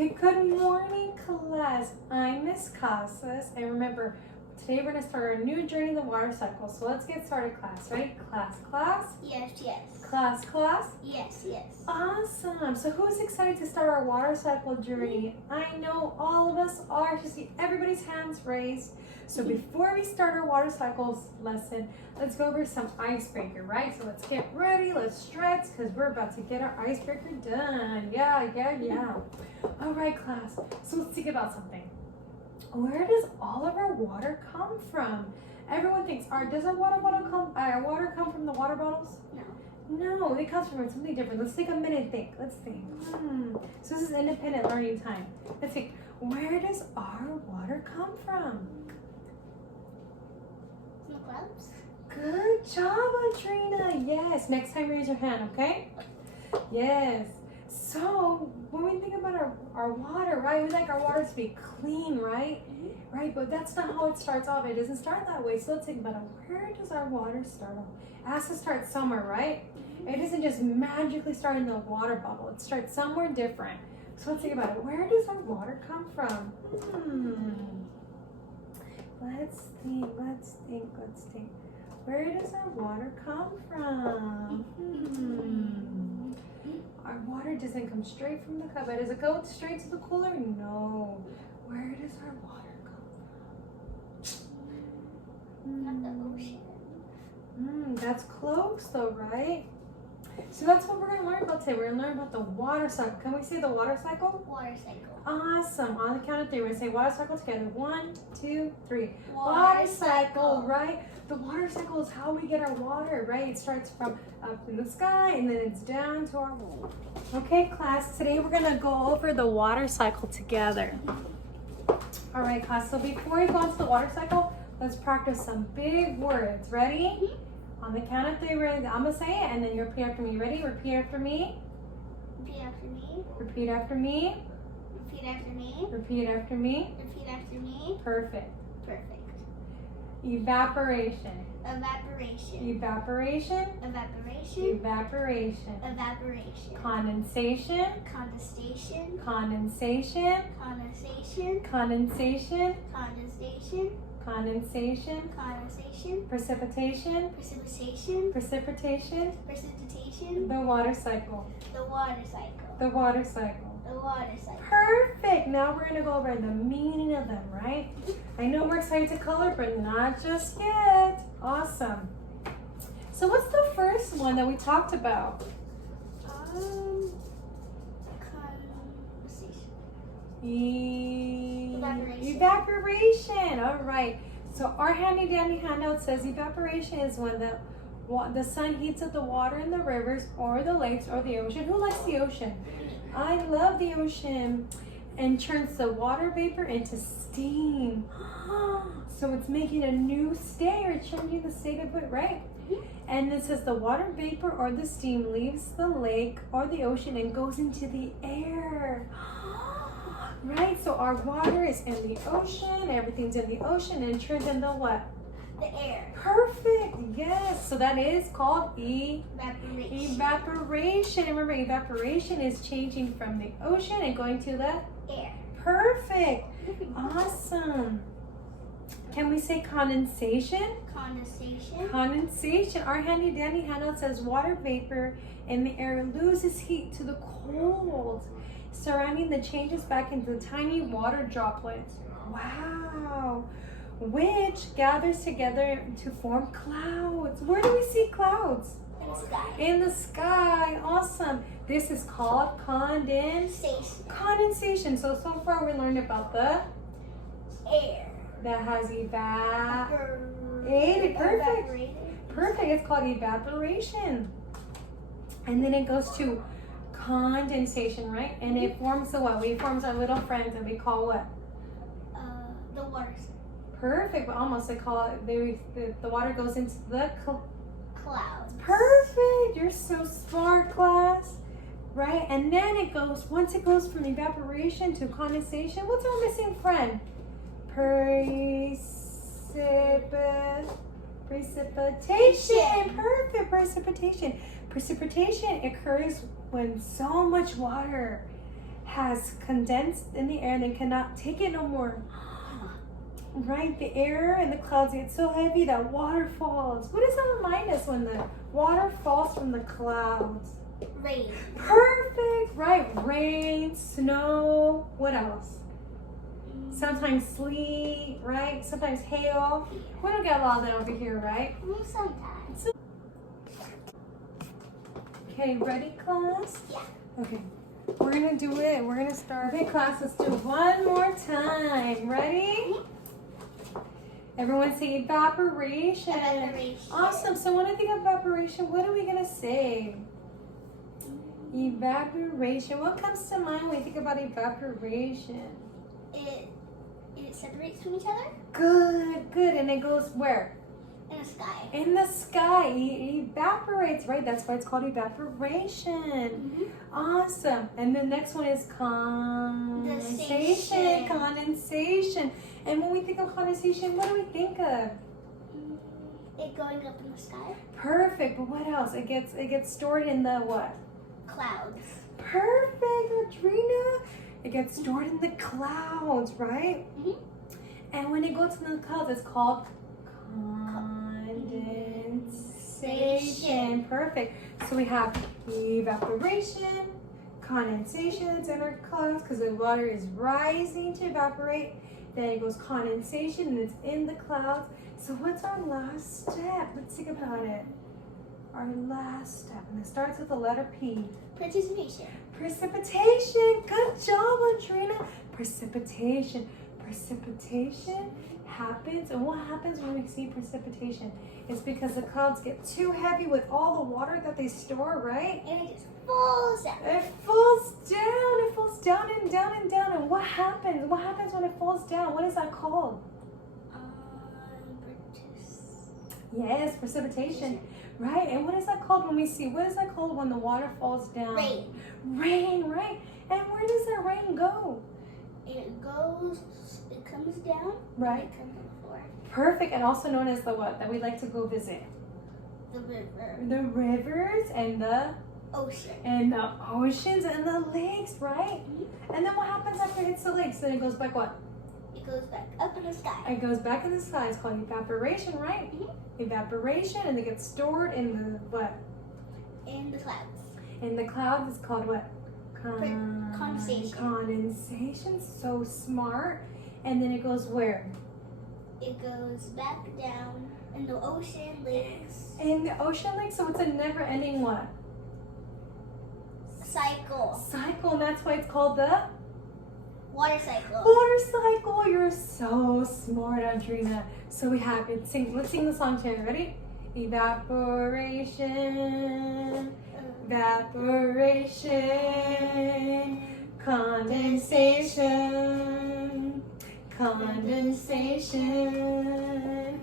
Okay, good morning, class. I'm Miss Casas, and remember, today we're going to start our new journey in the water cycle. So let's get started, class. Ready? Class, class. Yes, yes. Class, class. Yes, yes. Awesome. So who's excited to start our water cycle journey? I know all of us are. To see everybody's hands raised. So before we start our water cycles lesson, let's go over some icebreaker, right? So let's get ready, let's stretch, because we're about to get our icebreaker done. Yeah. All right, class. So let's think about something. Where does all of our water come from? Everyone thinks, does our water come from the water bottles? No, it comes from something different. Let's take a minute and think. Let's think. So this is independent learning time. Let's think. Where does our water come from? From the clouds? Good job, Audrina. Yes. Next time, raise your hand, okay? Yes. So when we think about our water, right? We like our water to be clean, right? Right, but that's not how it starts off. It doesn't start that way. So let's think about it. Where does our water start off? It has to start somewhere, right? It doesn't just magically start in the water bubble. It starts somewhere different. So let's think about it. Where does our water come from? Let's think. Where does our water come from? Our water doesn't come straight from the cup. Does it go straight to the cooler? No. Where does our water come from? Not the ocean. That's close though, right? So that's what we're going to learn about today. We're going to learn about the water cycle. Can we say the water cycle? Water cycle. Awesome. On the count of three, we're going to say water cycle together. 1, 2, 3. Water cycle, cycle. right? The water cycle is how we get our water, right? It starts from up in the sky and then it's down to our bowl. Okay, class, today we're going to go over the water cycle together. All right, class, so before we go into the water cycle, let's practice some big words. Ready? On the count of three, I'm going to say it and then you repeat after me. Ready? Repeat after me. Repeat after me. Repeat after me. Repeat after me. Repeat after me. Repeat after me. Perfect. Perfect. Evaporation. Evaporation. Evaporation. Evaporation. Evaporation. Evaporation. Condensation. Condensation. Condensation. Condensation. Condensation. Condensation. Condensation. Condensation. Precipitation. Precipitation. Precipitation. Precipitation. The water cycle. The water cycle. The water cycle. The water cycle. Perfect. Now we're going to go over the meaning of them, right? I know we're excited to color, but not just yet. Awesome. So what's the first one that we talked about? Condensation. Evaporation. All right. So our handy dandy handout says evaporation is when the sun heats up the water in the rivers or the lakes or the ocean. Who likes the ocean? I love the ocean. And turns the water vapor into steam. So it's making a new state or changing the state of it, right? And it says the water vapor or the steam leaves the lake or the ocean and goes into the air. Right? So our water is in the ocean, everything's in the ocean and turns into what? The air. Perfect. Yes. So that is called Evaporation. evaporation. Remember, evaporation is changing from the ocean and going to the Air. perfect. Awesome. Can we say condensation? Condensation. Condensation. Our handy dandy handout says water vapor in the air loses heat to the cold, surrounding the changes back into tiny water droplets. Wow. Which gathers together to form clouds. Where do we see clouds? In the sky. In the sky. Awesome. This is called Station. condensation. So far we learned about the Air. that has Evaporated. Perfect. Perfect. It's called evaporation. And then it goes to condensation, right? And it forms the what? It forms our little friends that we call what? The water cycle. Perfect. But almost they call it, the water goes into the Clouds. Perfect. You're so smart, class. Right? And then it goes, once it goes from evaporation to condensation, what's our missing friend? Precipitation. Perfect. Precipitation. Precipitation occurs when so much water has condensed in the air and they cannot take it no more. Right, the air and the clouds get so heavy that water falls. What does that remind us when the water falls from the clouds? Rain. Perfect, right? Rain, snow, what else? Sometimes sleet, right? Sometimes hail. We don't get a lot of that over here, right? Sometimes. Okay, ready, class? Yeah. Okay, we're gonna do it. We're gonna start. Okay, class, let's do it one more time. Ready? Everyone say evaporation. Evaporation. Awesome. So when I think of evaporation, what are we gonna say? Evaporation. What comes to mind when we think about evaporation? It separates from each other Good, good. And it goes where? in the sky. In the sky. It evaporates, right? That's why it's called evaporation. Awesome. And the next one is condensation. Condensation. Condensation. And when we think of condensation, what do we think of? It going up in the sky. Perfect. But what else? It gets stored in the what? Clouds. Perfect, Adrina. It gets stored in the clouds, right? And when it goes in the clouds, it's called condensation. Perfect. So we have evaporation, condensation, it's in our clouds because the water is rising to evaporate. Then it goes condensation and it's in the clouds. So what's our last step? Let's think about it. Our last step, and it starts with the letter P. Precipitation. Precipitation. Good job, Adrina. Precipitation. Precipitation happens, and what happens when we see precipitation? It's because the clouds get too heavy with all the water that they store, right? And it just falls down. It falls down. It falls down and down and down. And what happens? What happens when it falls down? What is that called? Yes, precipitation. Right. And what is that called when we see? What is that called when the water falls down? Rain. Rain, right? And where does that rain go? It comes down. Right. It comes on the floor. Perfect. And also known as the what? That we like to go visit. The river. The rivers and the Ocean. oceans and the lakes, right? And then what happens after it hits the lakes? Then it goes back what? It goes back up in the sky. It goes back in the sky. It's called evaporation, right? Evaporation, and they get stored in the what? In the clouds. In the clouds. It's called what? Condensation. Condensation. So smart. And then it goes where? It goes back down in the ocean, lakes. In the ocean lake. So it's a never-ending what? Cycle. Cycle, and that's why it's called the Water cycle. water cycle. You're so smart, Adrina. So we have it. Let's sing the song together. Ready? Evaporation, evaporation, condensation, condensation,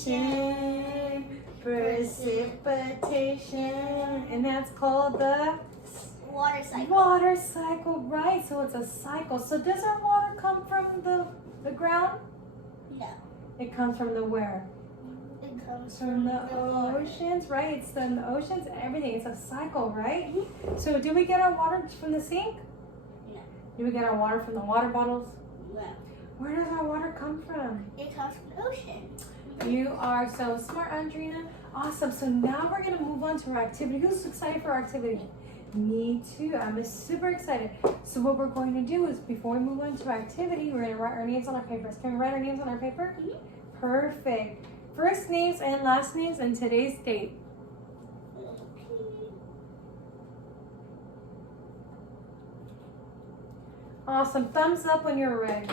precipitation, precipitation, and that's called the Water cycle. water cycle, right? So it's a cycle. So does our water come from the ground? No. It comes from the where? It comes From the water. oceans, right? It's from the oceans and everything. It's a cycle, right? So do we get our water from the sink? No. Do we get our water from the water bottles? No. Where does our water come from? It comes from the ocean. You are so smart, Andrina. Awesome. So now we're going to move on to our activity. Who's excited for our activity? Me too. I'm super excited. So what we're going to do is before we move on to our activity, we're going to write our names on our papers. Can we write our names on our paper? Perfect. First names and last names and today's date. Awesome. Thumbs up when you're ready.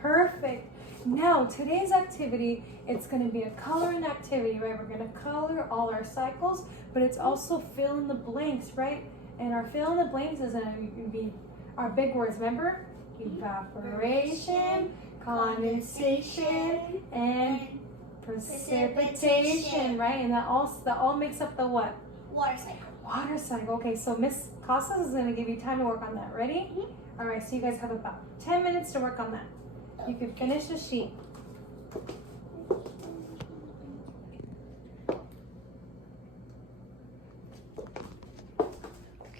Perfect. Now, today's activity, it's going to be a coloring activity, right? We're going to color all our cycles, but it's also fill in the blanks, right? And our fill in the blanks is going to be our big words, remember? Evaporation, condensation, and precipitation, right? And that all makes up the what? Water cycle. Water cycle. Okay, so Miss Casas is going to give you time to work on that. Ready? All right, so you guys have about 10 minutes to work on that. You can finish the sheet.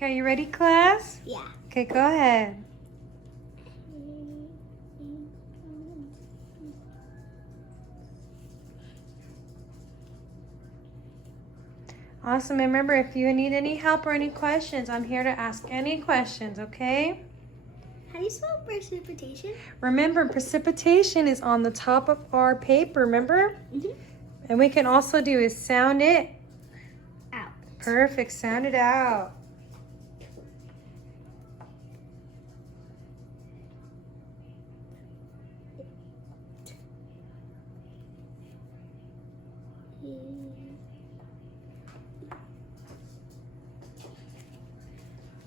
Okay, are you ready, class? Yeah. Okay, go ahead. Awesome. And remember, if you need any help or any questions, I'm here to ask any questions, okay? How do you spell precipitation? Remember, precipitation is on the top of our paper, remember? Mm-hmm. And we can also do is sound it. Out. Perfect. Sound it out.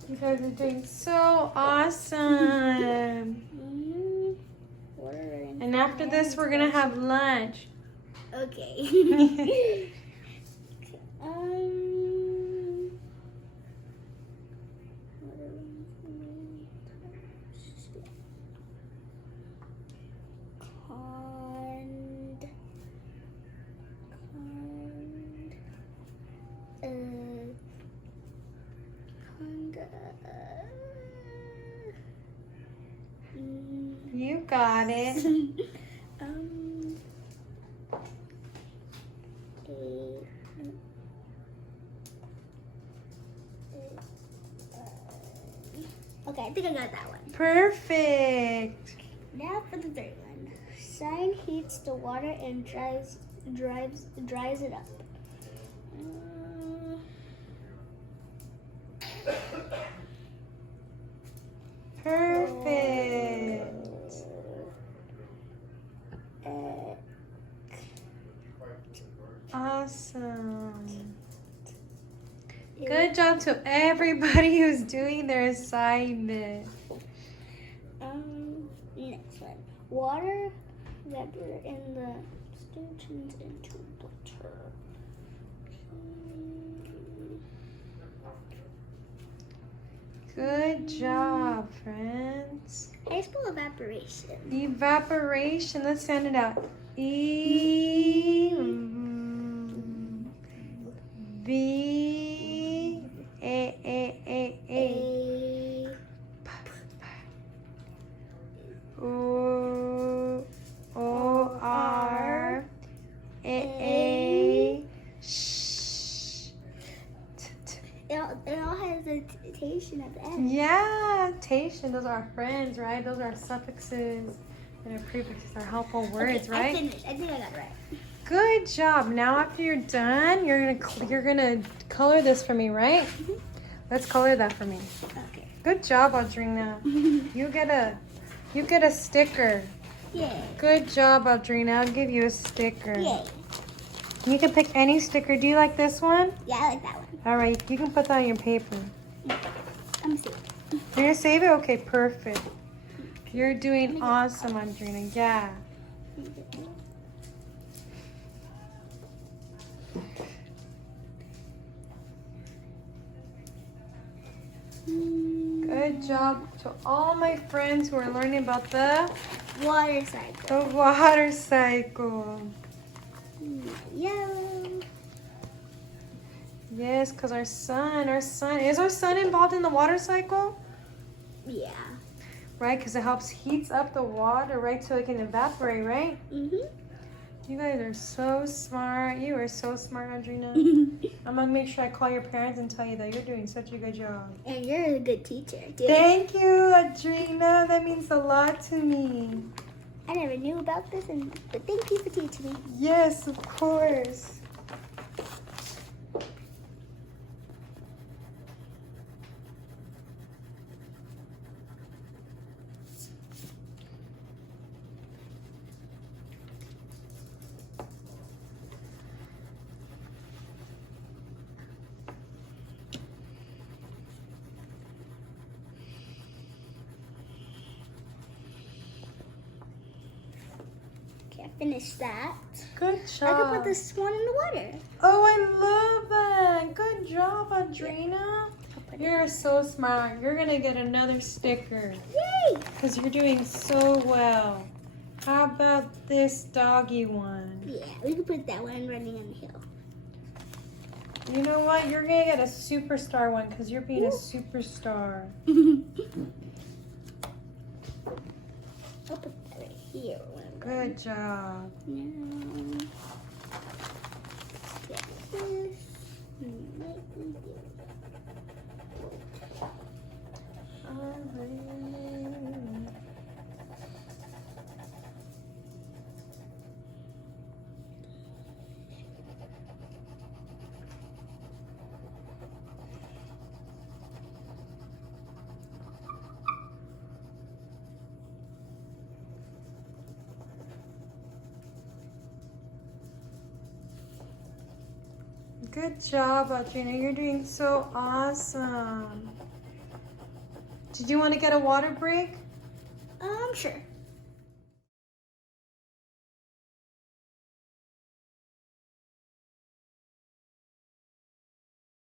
You guys are doing so awesome. And after this, we're going to have lunch. Okay. You got it. Okay, I think I got that one. Perfect. Now for the third one. Sun heats the water and dries it up. Perfect. Awesome. Good job to everybody who's doing their assignment. Next one. Water vapor in the stew turns into butter. Good job, friends. How do you spell evaporation? Evaporation. Let's sound it out. It all has a tation at the end. Yeah, tation. Those are our friends, right? Those are our suffixes and our prefixes, our helpful words, Okay, right? I finished. I think I got it right. Good job. Now after you're done, you're gonna color this for me, right? Let's color that for me. Okay. Good job, Audrina. You get a sticker. Yay. Good job, Audrina. I'll give you a sticker. Yay. You can pick any sticker. Do you like this one? Yeah, I like that one. All right, you can put that on your paper. I'm safe. You're gonna save it? Okay, perfect. You're doing awesome, Audrina. Yeah. Good job to all my friends who are learning about the Water cycle. water cycle. Yellow. Yes, because is our sun involved in the water cycle? Yeah. Right, because it helps heats up the water, right, so it can evaporate, right? Mhm. You guys are so smart. You are so smart, Audrina. I'm going to make sure I call your parents and tell you that you're doing such a good job. And you're a good teacher, too. Thank you, Audrina. That means a lot to me. I never knew about this, but thank you for teaching me. Yes, of course. Okay, I finished that. Good job. I can put this one in the water. Oh, I love that. Good job, Audrina. You're so smart. You're going to get another sticker Yay! because you're doing so well. How about this doggy one? Yeah, we can put that one running on the hill. You know what? You're gonna get a superstar one because you're being a superstar. I'll put that right here. Good job. Now, let's get this. Right here. Good job, Audrina. You're doing so awesome. Did you want to get a water break? Sure.